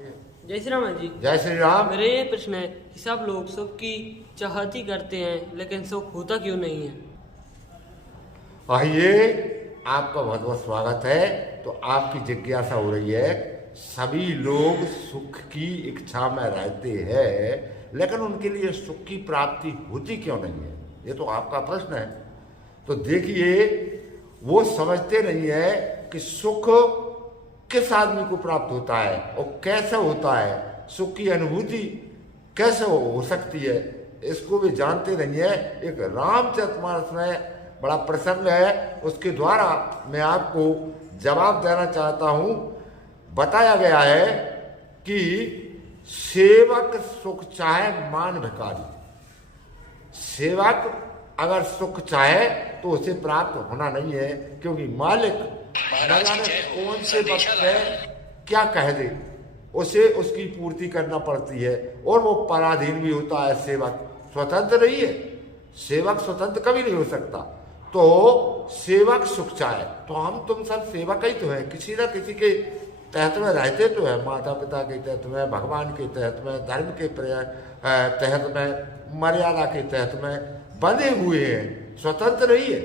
जय श्री राम जी। जय श्री राम। मेरा ये प्रश्न है कि सब लोग सुख की चाहत ही करते हैं लेकिन सुख होता क्यों नहीं है। आइए, आपका बहुत बहुत स्वागत है। तो आपकी जिज्ञासा हो रही है, सभी लोग सुख की इच्छा में रहते हैं लेकिन उनके लिए सुख की प्राप्ति होती क्यों नहीं है, ये तो आपका प्रश्न है। तो देखिए, वो समझते नहीं है कि सुख किस आदमी को प्राप्त होता है और कैसे होता है, सुख की अनुभूति कैसे हो सकती है, इसको भी जानते नहीं है। एक रामचरितमानस में बड़ा प्रसंग है, उसके द्वारा मैं आपको जवाब देना चाहता हूं। बताया गया है कि सेवक सुख चाहे मान भिखारी। सेवक अगर सुख चाहे तो उसे प्राप्त होना नहीं है, क्योंकि मालिक न जाने कौन से वक्त है क्या कह दे, उसे उसकी पूर्ति करना पड़ती है और वो पराधीन भी होता है। सेवक स्वतंत्र नहीं है, सेवक स्वतंत्र कभी नहीं हो सकता। तो सेवक सुख चाहे, तो हम तुम सब सेवक ही तो हैं, किसी न किसी के तहत में रहते तो है, माता पिता के तहत में, भगवान के तहत में, धर्म के तहत में, मर्यादा के तहत में बंधे हुए हैं, स्वतंत्र नहीं है।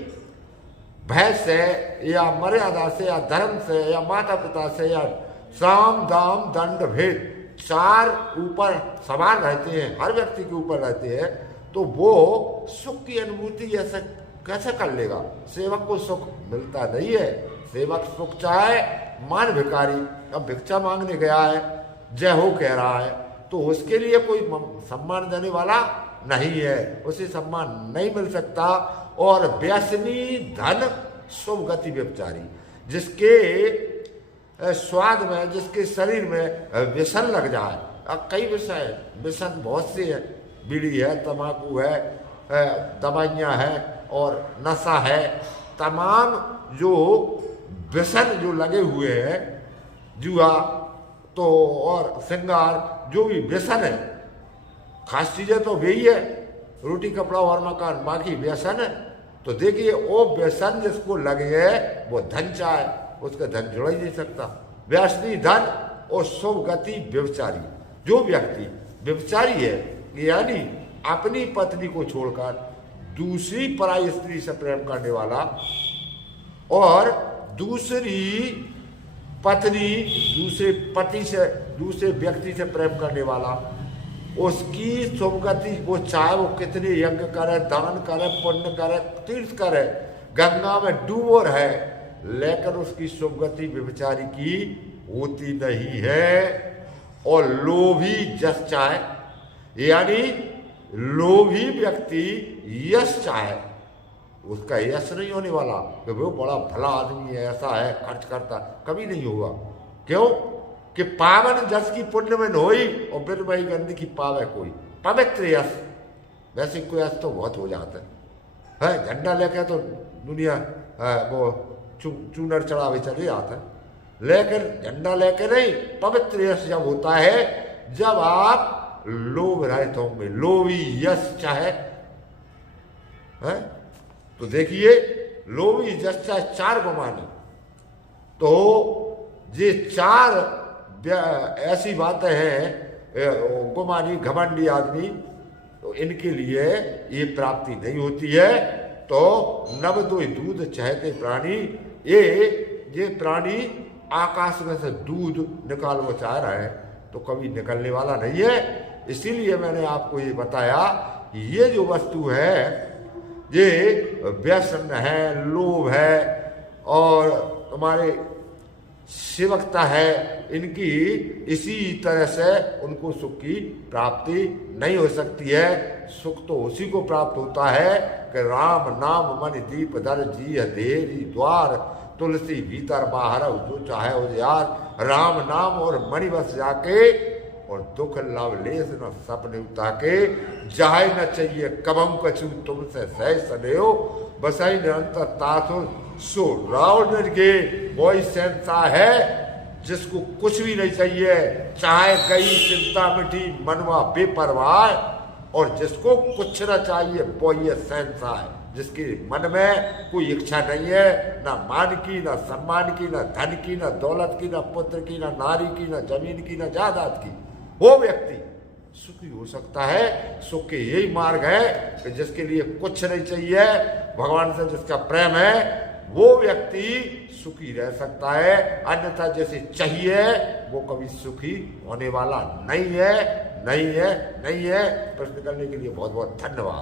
भय से या मर्यादा से या धर्म से या माता पिता से या साम दाम दंड भेद चार ऊपर सवार रहते हैं, हर व्यक्ति के ऊपर रहते हैं। तो वो सुख की अनुभूति ऐसे कैसे कर लेगा? सेवक को सुख मिलता नहीं है। सेवक सुख चाहे मान भिखारी। अब भिक्षा मांगने गया है, जय हो कह रहा है, तो उसके लिए कोई सम्मान देने वाला नहीं है, उसे सम्मान नहीं मिल सकता। और व्यसनी धन शुभ गति व्यभिचारी, जिसके स्वाद में, जिसके शरीर में व्यसन लग जाए। अब कई विषय व्यसन बहुत से है, बीड़ी है, तम्बाकू है, दवाइयाँ हैं और नशा है। तमाम जो व्यसन जो लगे हुए हैं, जुआ तो और श्रृंगार, जो भी व्यसन है, खास चीजें तो वही है, रोटी कपड़ा और मकान, बाकी व्यसन है। तो देखिए, वो व्यसन जिसको लगे है वो धन चाहे, उसका धन जुड़ ही नहीं सकता। व्यसनी धन और शुभ गति व्यभिचारी। जो व्यक्ति व्यभिचारी है, यानी अपनी पत्नी को छोड़कर दूसरी पराई स्त्री से प्रेम करने वाला और दूसरी पत्नी दूसरे पति से, दूसरे व्यक्ति से प्रेम करने वाला, उसकी शुभगति वो चाहे वो कितने यज्ञ करे, दान करे, पुण्य करे, तीर्थ करे, गंगा में डूबो रहे, लेकिन उसकी शुभगति व्यभिचारी की होती नहीं है। और लोभी जस चाहे, यानी लोभी व्यक्ति यश चाहे, उसका यश नहीं होने वाला कि वो बड़ा भला आदमी है, ऐसा है, खर्च करता, कभी नहीं होगा। क्यों कि पावन जस की पुण्य में होई और फिर वही गंदी की पावे कोई। पवित्र यश, वैसे कोई यश तो बहुत हो जाता है, झंडा लेके तो दुनिया वो चूनर चढ़ावे चले जाता है, लेकिन झंडा लेके नहीं। पवित्र यश जब होता है जब आप लोभ रहित होंगे, लोभी यश चाहे है। तो देखिए, लोभी यश चाहे चार गुमानी, तो ये चार ऐसी बातें हैं, गुमानी घमंडी आदमी, तो इनके लिए ये प्राप्ति नहीं होती है। तो नव दो दूध चाहते प्राणी, ये प्राणी आकाश में से दूध निकालना चाह रहे हैं तो कभी निकलने वाला नहीं है। इसीलिए मैंने आपको ये बताया, ये जो वस्तु है, ये व्यसन है, लोभ है और तुम्हारे सेवकता है, इनकी इसी तरह से उनको सुख की प्राप्ति नहीं हो सकती है। सुख तो उसी को प्राप्त होता है कि राम नाम मन दीप दर जी देरी द्वार, तुलसी भीतर बाहर जो चाहे उजियार। राम नाम और मणि बस जाके और दुख लवलेस न सपने उताके, जाए न चाहिए कबम कछु तुमसे सह सदैव, बसाई निरंतर तासो सो रावण के वही सहनता है जिसको कुछ भी नहीं चाहिए, चाहे गई चिंता मिठी मनवा बेपरवाह, और जिसको कुछ न चाहिए वो ये सहनता है। जिसके मन में कोई इच्छा नहीं है, ना मान की, ना सम्मान की, ना धन की, ना दौलत की, ना पुत्र की, ना नारी की, ना जमीन की, ना जायदाद की, वो व्यक्ति सुखी हो सकता है। सुख के यही मार्ग है कि जिसके लिए कुछ नहीं चाहिए, भगवान से जिसका प्रेम है, वो व्यक्ति सुखी रह सकता है। अन्यथा जैसे चाहिए वो कभी सुखी होने वाला नहीं है, नहीं है, नहीं है। प्रश्न करने के लिए बहुत बहुत धन्यवाद।